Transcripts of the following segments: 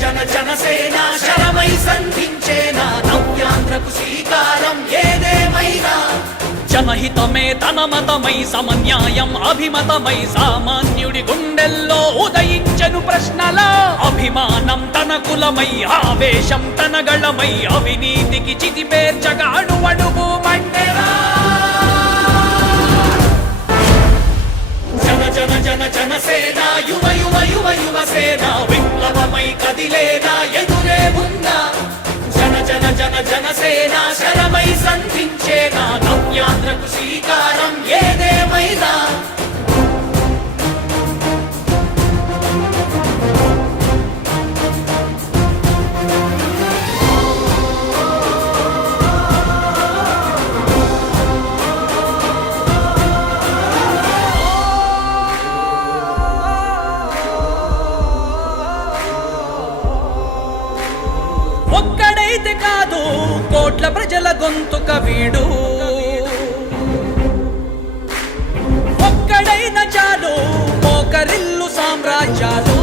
జన జనసేన శరమై సంధించేనా నవ్యాంధ్రకు శ్రీకారం ఏదేమైనా జనహితమే తన మతమై సమన్యాయం అభిమతమై సామాన్యుడి గుండెల్లో ఉదయించెను ప్రశ్నల అభిమానం తన కులమై ఆవేశం తన గళమై అవినీతికి చితిపేర్చగా అడువడుగు మండెరా జన జన జన జనసేన యువ యువ యువ యువసేన విప్లవమై కదిలేనా ఎదురే ఉందా జన జన జన జనసేన శరమై సంధించేనా నవ్యాంధ్రకు శ్రీకారం ఏదేమైనా ఒక్కడైతే కాదు కోట్ల ప్రజల గొంతుక వీడు ఒక్కడైన చాలు మోకరిల్లు సామ్రాజ్యాలు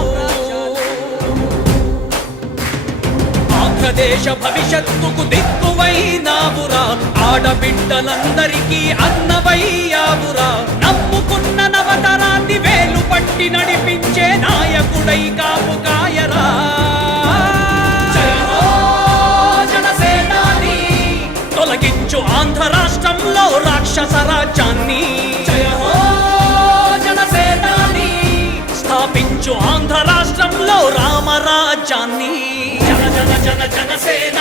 ఆంధ్రదేశ భవిష్యత్తుకు దిక్కువైనావురా ఆడబిడ్డలందరికీ అన్నవయ్యావురా నమ్ముకున్న నవతరాన్ని వేలు పట్టి నడిపించే నాయకుడై కాపు కాయరా తొలగించు ఆంధ్ర రాష్ట్రంలో రాక్షస రాజ్యాన్ని జయ హో జనసేనాని స్థాపించు ఆంధ్ర రాష్ట్రంలో రామరాజ్యాన్ని జన జన జన జనసేన